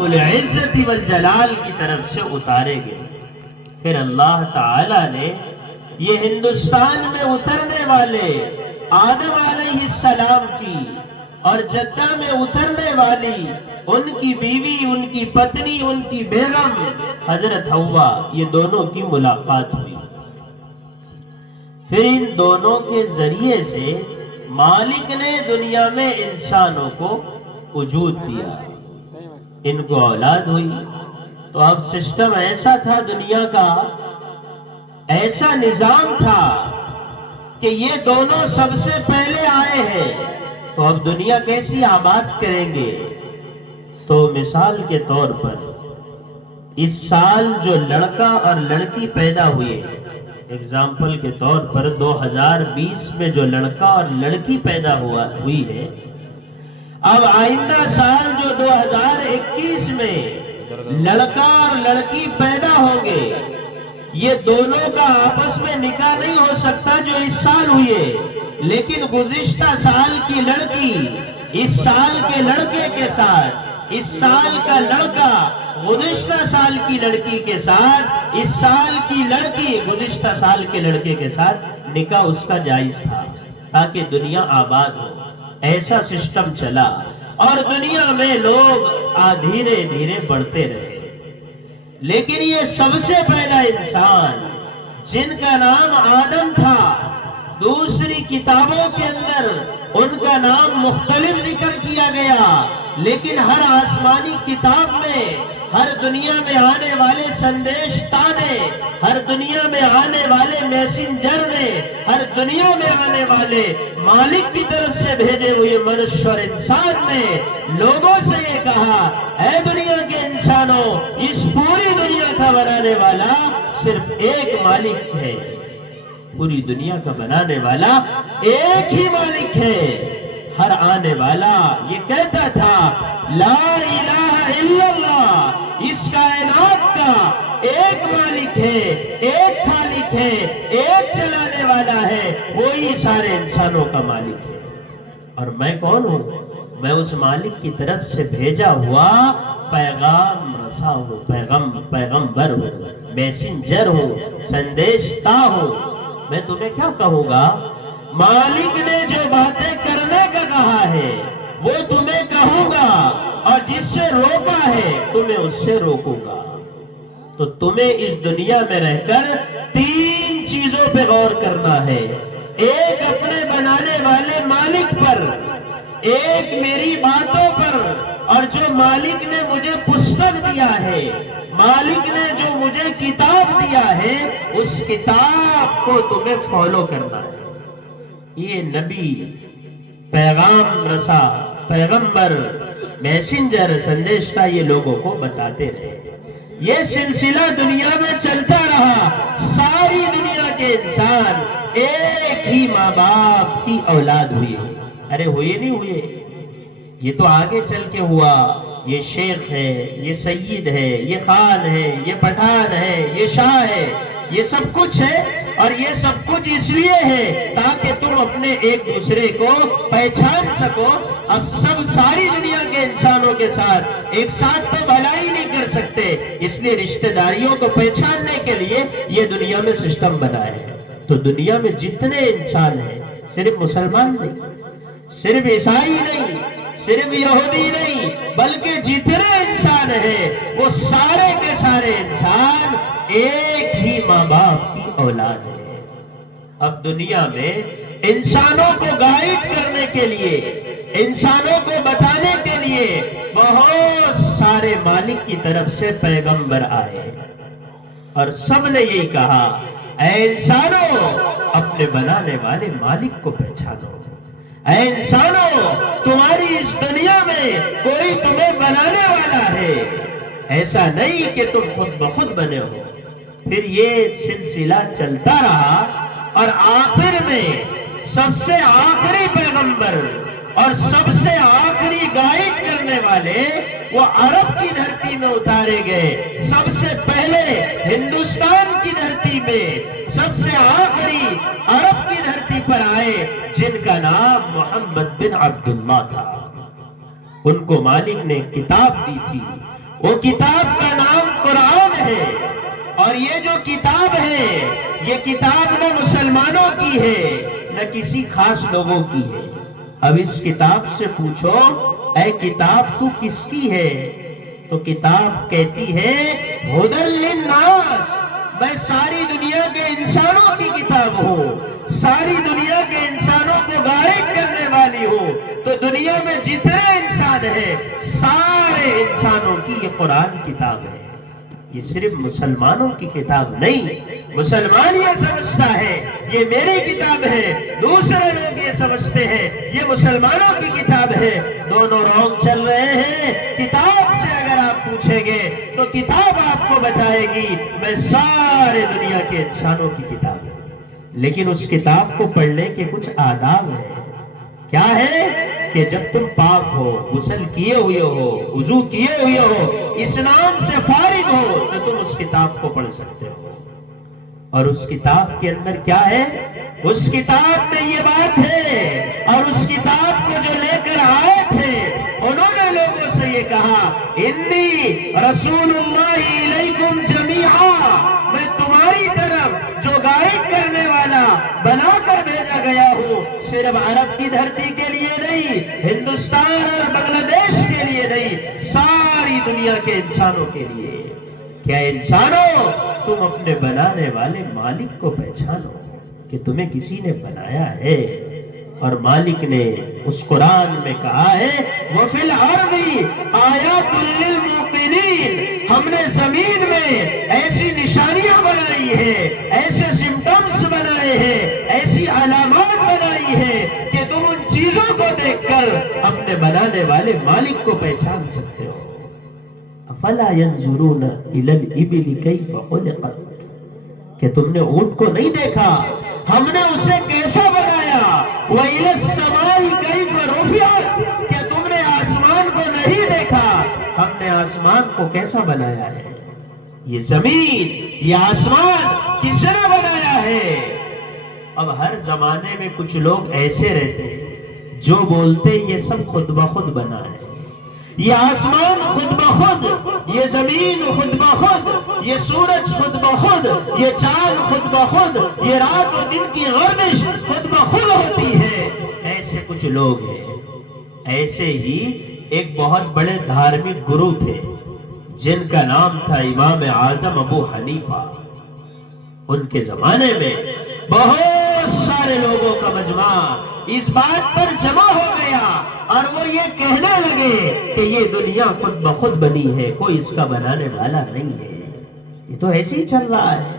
رب العزت والجلال کی طرف سے اتارے گئے۔ پھر اللہ تعالی نے یہ ہندوستان میں اترنے والے آدم علیہ السلام کی اور جدہ میں اترنے والی ان کی بیوی، ان کی پتنی، ان کی بیگم حضرت حوا، یہ دونوں کی ملاقات ہوئی۔ پھر ان دونوں کے ذریعے سے مالک نے دنیا میں انسانوں کو وجود دیا، ان کو اولاد ہوئی۔ تو اب سسٹم ایسا تھا دنیا کا، ایسا نظام تھا کہ یہ دونوں سب سے پہلے آئے ہیں، تو اب دنیا کیسی آباد کریں گے؟ تو مثال کے طور پر اس سال جو لڑکا اور لڑکی پیدا ہوئے، اگزامپل کے طور پر 2020 میں جو لڑکا اور لڑکی پیدا ہوئی ہے، اب آئندہ سال جو 2021 میں لڑکا اور لڑکی پیدا ہوں گے، یہ دونوں کا آپس میں نکاح نہیں ہو سکتا جو اس سال ہوئے، لیکن گزشتہ سال کی لڑکی اس سال کے لڑکے کے ساتھ، اس سال کا لڑکا گزشتہ سال کی لڑکی کے ساتھ، اس سال کی لڑکی گزشتہ سال کے لڑکے کے ساتھ نکاح اس کا جائز تھا، تاکہ دنیا آباد ہو۔ ایسا سسٹم چلا اور دنیا میں لوگ دھیرے دھیرے بڑھتے رہے۔ لیکن یہ سب سے پہلا انسان جن کا نام آدم تھا، دوسری کتابوں کے اندر ان کا نام مختلف ذکر کیا گیا، لیکن ہر آسمانی کتاب میں، ہر دنیا میں آنے والے سندیش تانے، ہر دنیا میں آنے والے میسنجر نے، ہر دنیا میں آنے والے مالک کی طرف سے بھیجے ہوئے منش اور انسان نے لوگوں سے یہ کہا، اے دنیا کے انسانوں، اس پوری دنیا کا بنانے والا صرف ایک مالک ہے، پوری دنیا کا بنانے والا ایک ہی مالک ہے۔ ہر آنے والا یہ کہتا تھا، لا الہ الا اللہ، اس کائنات کا ایک مالک ہے، ایک خالق ہے، ایک چلانے والا ہے، وہی سارے انسانوں کا مالک ہے۔ اور میں کون ہوں؟ میں اس مالک کی طرف سے بھیجا ہوا پیغام رسا ہوں، پیغمبر ہوں، میسنجر ہوں، سندیشتا ہوں۔ میں تمہیں کیا کہوں گا؟ مالک نے جو باتیں کرنے کا کہا ہے وہ تمہیں کہوں گا، اور جس سے روکا ہے تمہیں اس سے روکوں گا۔ تو تمہیں اس دنیا میں رہ کر تین چیزوں پہ غور کرنا ہے، ایک اپنے بنانے والے مالک پر، ایک میری باتوں پر، اور جو مالک نے مجھے پستک دیا ہے، مالک نے جو مجھے کتاب دیا ہے، اس کتاب کو تمہیں فالو کرنا ہے۔ یہ نبی، پیغام رسا، پیغمبر، میسنجر، سندیش کا یہ لوگوں کو بتاتے رہے۔ یہ سلسلہ دنیا میں چلتا رہا، ساری دنیا کے انسان ایک ہی ماں باپ کی اولاد ہوئے۔ ارے ہوئے نہیں ہوئے، یہ تو آگے چل کے ہوا۔ یہ شیخ ہے، یہ سید ہے، یہ خان ہے، یہ پٹھان ہے، یہ شاہ ہے، یہ سب کچھ ہے، اور یہ سب کچھ اس لیے ہے تاکہ تم اپنے ایک دوسرے کو پہچان سکو۔ اب ساری دنیا کے انسانوں کے ساتھ ایک ساتھ تو بھلائی نہیں کر سکتے، اس لیے رشتہ داریوں کو پہچاننے کے لیے یہ دنیا میں سسٹم بنا ہے۔ تو دنیا میں جتنے انسان ہیں، صرف مسلمان نہیں، صرف عیسائی نہیں، صرف یہودی نہیں، بلکہ جتنے انسان ہیں وہ سارے کے سارے انسان ایک ہی ماں باپ کی اولاد ہے۔ اب دنیا میں انسانوں کو گائیڈ کرنے کے لیے، انسانوں کو بتانے کے لیے بہت سارے مالک کی طرف سے پیغمبر آئے، اور سب نے یہی کہا، اے انسانوں، اپنے بنانے والے مالک کو پہچانو۔ اے انسانوں، تمہاری اس دنیا میں کوئی تمہیں بنانے والا ہے، ایسا نہیں کہ تم خود بخود بنے ہو۔ پھر یہ سلسلہ چلتا رہا، اور آخر میں سب سے آخری پیغمبر اور سب سے آخری گائیڈ کرنے والے وہ عرب کی دھرتی میں اتارے گئے۔ سب سے پہلے ہندوستان کی دھرتی میں، سب سے آخری عرب کی دھرتی پر آئے، جن کا نام محمد بن عبداللہ تھا۔ ان کو مالک نے کتاب دی تھی، وہ کتاب کا نام قرآن ہے، اور یہ جو کتاب ہے یہ کتاب نہ مسلمانوں کی ہے نہ کسی خاص لوگوں کی ہے۔ اب اس کتاب سے پوچھو اے کتاب تو کس کی ہے؟ تو کتاب کہتی ہے ہدی للناس، میں ساری دنیا کے انسانوں کی کتاب ہوں، ساری دنیا کے انسانوں کو گائیڈ کرنے والی ہوں۔ تو دنیا میں جتنے انسان ہیں سارے انسانوں کی یہ قرآن کتاب ہے، یہ صرف مسلمانوں کی کتاب نہیں۔ مسلمان یہ سمجھتا ہے یہ میری کتاب ہے، دوسرے لوگ یہ سمجھتے ہیں یہ مسلمانوں کی کتاب ہے، دونوں رونگ چل رہے ہیں۔ کتاب سے اگر آپ پوچھیں گے تو کتاب آپ کو بتائے گی میں سارے دنیا کے انسانوں کی کتاب ہوں، لیکن اس کتاب کو پڑھنے کے کچھ آداب ہیں۔ کیا ہے کہ جب تم پاک ہو، غسل کیے ہوئے ہو، وضو کیے ہوئے ہو، اسنان سے فارغ ہو تو تم اس کتاب کو پڑھ سکتے ہو۔ اور اس کتاب کے اندر کیا ہے؟ اس کتاب میں یہ بات ہے، اور اس کتاب کو جو لے کر آئے تھے انہوں نے لوگوں سے یہ کہا انی رسول اللہ علیکم جمیعا، میں تمہاری طرف جو گائیڈ کرنے والا بنا کر بھیجا گیا ہوں، صرف عرب کی دھرتی کے لیے نہیں، ہندوستان اور بنگلہ دیش کے لیے نہیں، ساری دنیا کے انسانوں کے لیے۔ کیا انسانوں تم اپنے بنانے والے مالک کو پہچانو کہ تمہیں کسی نے بنایا ہے، اور مالک نے اس قرآن میں کہا ہے وَفِي الْأَرْضِ آیَاتٌ لِّلْمُوقِنِينَ، ہم نے زمین میں ایسی نشانیاں بنائی ہیں، ایسے سمٹمز بنائے ہیں، ایسی علامات بنائی ہیں کہ تم ان چیزوں کو دیکھ کر اپنے بنانے والے مالک کو پہچان سکتے ہو۔ افلا ينظرون الى الابل كيف خلقت، کہ تم نے اونٹ کو نہیں دیکھا ہم نے اسے کیسا بنایا، وَإِلَى السَّمَاءِ كَيْفَ رُفِعَتْ، کہ تم نے آسمان کو نہیں دیکھا ہم نے آسمان کو کیسا بنایا ہے۔ یہ زمین یہ آسمان کس نے بنایا ہے؟ اب ہر زمانے میں کچھ لوگ ایسے رہتے ہیں جو بولتے یہ سب خود بخود بنا ہے، یہ آسمان خود بخود، یہ زمین خود بخود، یہ سورج خود بخود، یہ چاند خود بخود، یہ رات و دن کی گردش خود بخود ہوتی ہے۔ ایسے کچھ لوگ ہیں۔ ایسے ہی ایک بہت بڑے دھارمک گرو تھے جن کا نام تھا امام اعظم ابو حنیفہ۔ ان کے زمانے میں بہت سارے لوگوں کا مجمع اس بات پر جمع ہو گیا اور وہ یہ کہنے لگے کہ یہ دنیا خود بخود بنی ہے، کوئی اس کا بنانے والا نہیں ہے، یہ تو ایسے ہی چل رہا ہے۔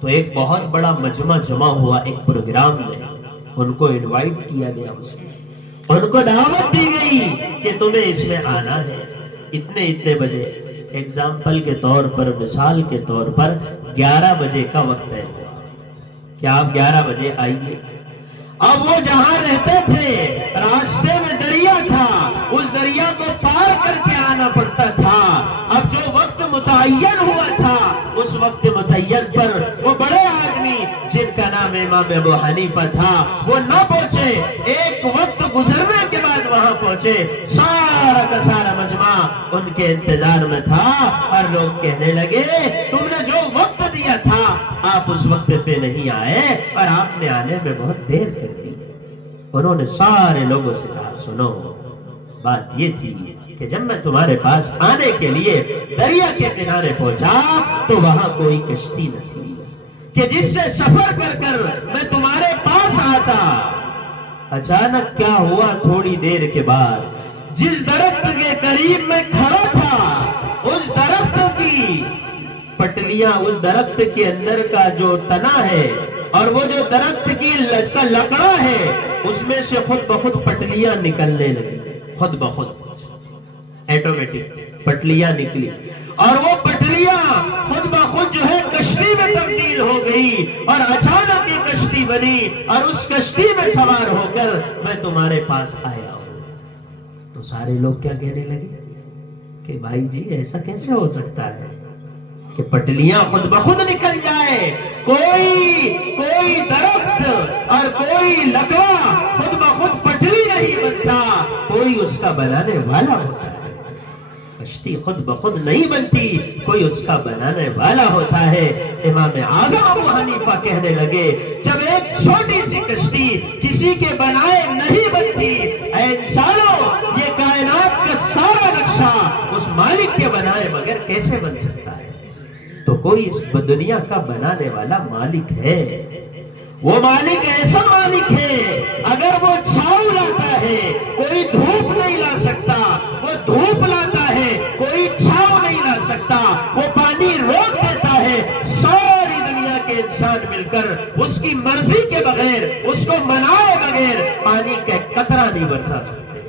تو ایک بہت بڑا مجمع جمع ہوا ایک پروگرام میں، ان کو انوائٹ کیا گیا، ان کو دعوت دی گئی کہ تمہیں اس میں آنا ہے اتنے بجے۔ ایگزامپل کے طور پر، مثال کے طور پر 11 بجے کا وقت ہے کہ آپ 11 بجے آئیے۔ اب وہ جہاں رہتے تھے راستے میں دریا تھا، اس دریا کو پار کر کے آنا پڑتا تھا۔ اب جو وقت متعین ہوا تھا اس وقت متعین پر وہ بڑے آدمی جن کا نام امام ابو حنیفہ تھا وہ نہ پہنچے، ایک وقت گزرنے کے بعد وہاں پہنچے۔ سارا کا سارا مجمع ان کے انتظار میں تھا اور لوگ کہنے لگے تم نے جو وقت دیا تھا آپ اس وقت پہ نہیں آئے اور آپ نے آنے میں بہت دیر کر دی۔ انہوں نے سارے لوگوں سے کہا سنو، بات یہ تھی کہ جب میں تمہارے پاس آنے کے لیے دریا کے کنارے پہنچا تو وہاں کوئی کشتی نہ تھی کہ جس سے سفر کر کر میں تمہارے پاس آتا۔ اچانک کیا ہوا، تھوڑی دیر کے بعد جس درخت کے قریب میں کھڑا تھا اس درخت کی پٹلیاں، اس درخت کے اندر کا جو تنا ہے اور وہ جو درخت کی کا لکڑا ہے اس میں سے خود بخود پٹلیاں نکلنے لگی، خود بخود ایٹومیٹک پٹلیاں نکلی، اور وہ پٹلیاں خود بخود جو ہے کشتی میں تبدیل ہو گئی اور اچانک یہ کشتی بنی اور اس کشتی میں سوار ہو کر میں تمہارے پاس آیا ہوں۔ تو سارے لوگ کیا کہنے لگے کہ بھائی جی ایسا کیسے ہو سکتا ہے کہ پٹلیاں خود بخود نکل جائے، کوئی درخت اور کوئی لکڑا خود بخود پٹلی نہیں بنتا، کوئی اس کا بنانے والا ہوتا ہے۔ کشتی خود بخود نہیں بنتی، کوئی اس کا بنانے والا ہوتا ہے۔ امام اعظم ابو حنیفہ کہنے لگے جب ایک چھوٹی سی کشتی کسی کے بنائے نہیں بنتی، اے انسانوں یہ کائنات کا سارا نقشہ اس مالک کے بنائے بغیر کیسے بن سکتا ہے؟ تو کوئی اس دنیا کا بنانے والا مالک ہے۔ وہ مالک ایسا مالک ہے، اگر وہ چھاؤں لاتا ہے کوئی دھوپ نہیں لا سکتا، وہ دھوپ لاتا ہے کوئی چھاؤں نہیں لا سکتا، وہ پانی روک دیتا ہے، ساری دنیا کے انسان مل کر اس کی مرضی کے بغیر، اس کو منائے بغیر پانی کا قطرہ نہیں برسا سکتے،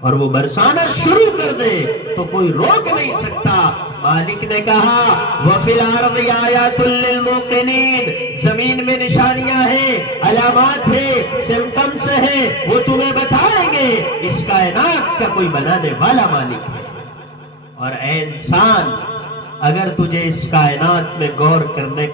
اور وہ برسانا شروع کر دے تو کوئی روک نہیں سکتا۔ مالک نے کہا وَفِي الْأَرْضِ آیَاتٌ لِّلْمُوقِنِينَ، زمین میں نشانیاں ہیں، علامات ہیں، سمٹمز ہیں، وہ تمہیں بتائیں گے اس کائنات کا کوئی بنانے والا مالک ہے۔ اور اے انسان، اگر تجھے اس کائنات میں غور کرنے